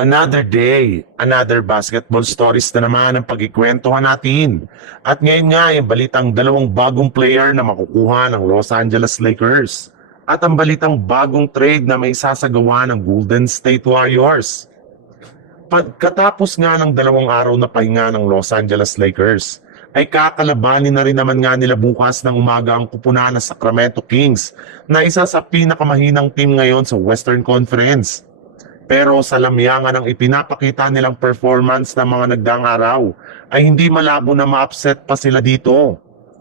Another day, another basketball stories na naman ang pagkikwentuhan natin. At ngayon nga yung balitang dalawang bagong player na makukuha ng Los Angeles Lakers. At ang balitang bagong trade na may sasagawa ng Golden State Warriors. Pagkatapos nga ng 2 araw na pahinga ng Los Angeles Lakers, ay kakalabanin na rin naman nga nila bukas ng umaga ang kupunan ng Sacramento Kings na isa sa pinakamahinang team ngayon sa Western Conference. Pero sa lamyangan ng ipinapakita nilang performance ng mga nagdaang araw ay hindi malabo na ma-upset pa sila dito.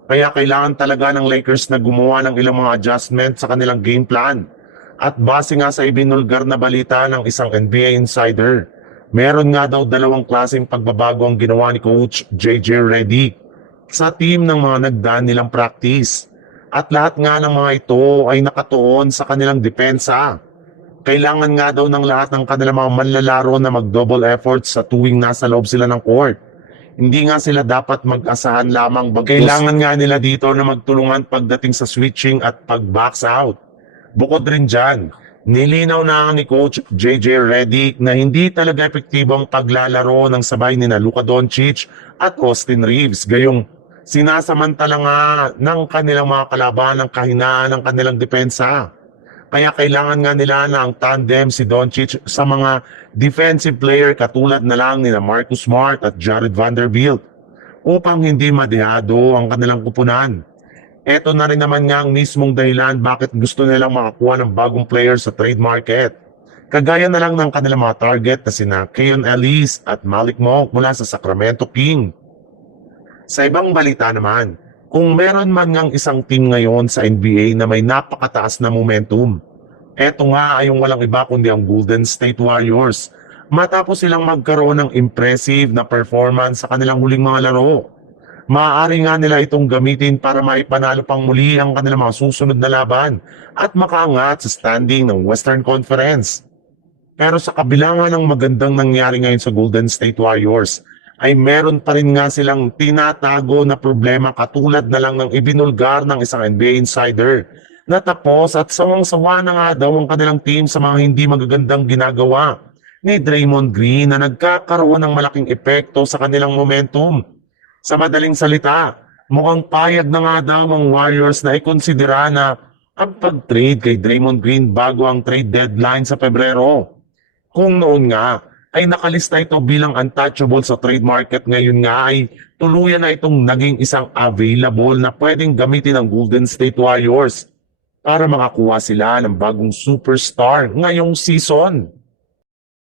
Kaya kailangan talaga ng Lakers na gumawa ng ilang mga adjustment sa kanilang game plan. At base nga sa ibinulgar na balita ng isang NBA insider, meron nga daw 2 klaseng pagbabago ang ginawa ni Coach JJ Redick sa team ng mga nagdaan nilang practice. At lahat nga ng mga ito ay nakatuon sa kanilang depensa. Kailangan nga daw ng lahat ng kanilang mga manlalaro na mag-double effort sa tuwing nasa loob sila ng court. Hindi nga sila dapat mag-asahan lamang kailangan nga nila dito na magtulungan pagdating sa switching at pag-box out. Bukod rin dyan, nilinaw na ni Coach JJ Redick na hindi talaga epektibong paglalaro ng sabay ni Luka Doncic at Austin Reeves. Gayong sinasamantala nga ng kanilang mga kalaban ang kahinaan ng kanilang depensa. Kaya kailangan nga nila na ang tandem si Doncic sa mga defensive player katulad na lang ni Marcus Smart at Jared Vanderbilt upang hindi madehado ang kanilang kupunan. Ito na rin naman nga ang mismong dahilan bakit gusto nilang makakuha ng bagong player sa trade market. Kagaya na lang ng kanilang mga target na sina Keon Ellis at Malik Monk mula sa Sacramento King. Sa ibang balita naman, kung meron man ngang isang team ngayon sa NBA na may napakataas na momentum, eto nga ay yung walang iba kundi ang Golden State Warriors. Matapos silang magkaroon ng impressive na performance sa kanilang huling mga laro, maaari nga nila itong gamitin para maipanalo pang muli ang kanilang mga susunod na laban at makaangat sa standing ng Western Conference. Pero sa kabila nga ng magandang nangyari ngayon sa Golden State Warriors, ay meron pa rin nga silang tinatago na problema katulad na lang ng ibinulgar ng isang NBA insider na tapos at sawang-sawa na nga daw ang kanilang team sa mga hindi magagandang ginagawa ni Draymond Green na nagkakaroon ng malaking epekto sa kanilang momentum. Sa madaling salita, mukhang payag na nga daw ang Warriors na ikonsidera na ang pag-trade kay Draymond Green bago ang trade deadline sa Pebrero. Kung noon nga, ay nakalista ito bilang untouchable sa trade market, ngayon nga ay tuluyan na itong naging isang available na pwedeng gamitin ng Golden State Warriors para makakuha sila ng bagong superstar ngayong season.